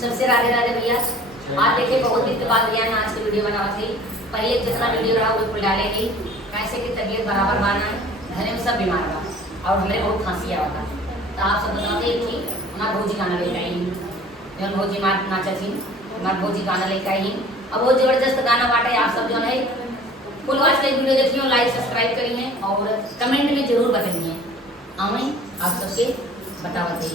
सबसे राधे राधे भैया। आज देखिए बहुत दिन के बाद भैया आज की वीडियो बना थी। पहले जितना वीडियो रहा वो कुल डाले नहीं, कैसे की तबीयत बराबर बाना घर में सब बीमार बा और हमें बहुत खांसी आवा था। तो आप सब बताते हैं कि हमारे भौजी गाना लेकर आई, जब भौजी मार नाचा थी हमारे भौजी गाना लेकर आई। अब बहुत जबरदस्त गाना बांटे। आप सब जो है फुल वॉच का वीडियो देखिए, लाइक सब्सक्राइब करिए और कमेंट में जरूर बताइए। आवें आप सबके बतावते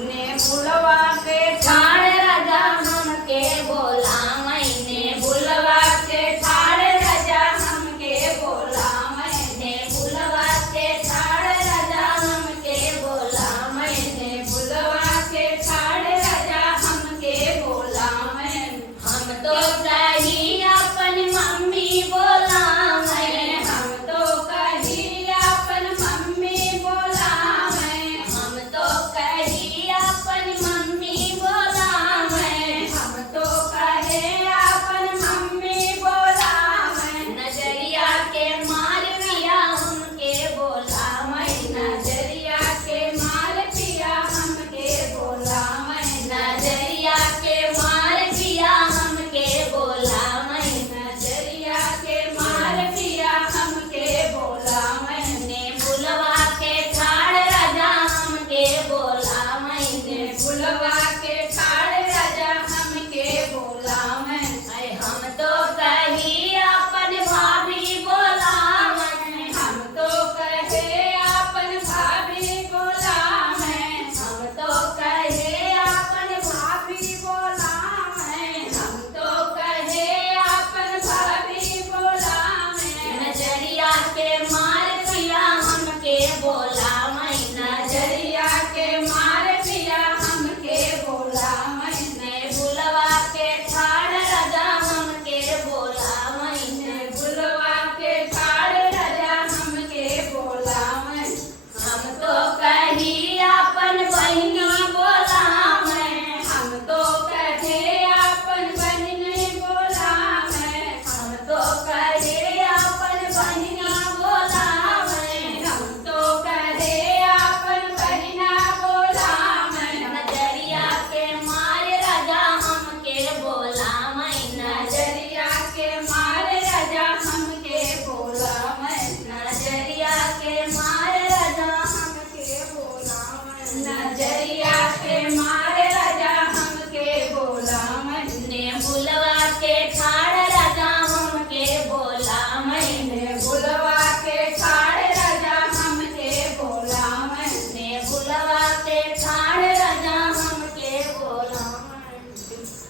ने बुलवा के ठाड़ राजा हमके बोलावै, ने बुलवा के ठाड़ राजा हमके बोलावै, ने बुलवा के ठाड़ राजा हमके बोलावै, ने बुलवा के ठाड़ राजा हमके बोलावै। हम तो कही अपन मम्मी बोलावै, हम तो कही अपन मम्मी बोलावै, हम तो कही अपन मम्मी बोलावै, हम तो कहे अपन मम्मी बोलावै। नजरिया के मार पिया हमके बोलावै, नजरिया के मार पिया हमके बोलावै, नजरिया के मार पिया हमके बोलावै, नजरिया के मार पिया हमके बोलावै। ने बुलवा के ठाड़ राजा हमके बोलावै, ने बुलवा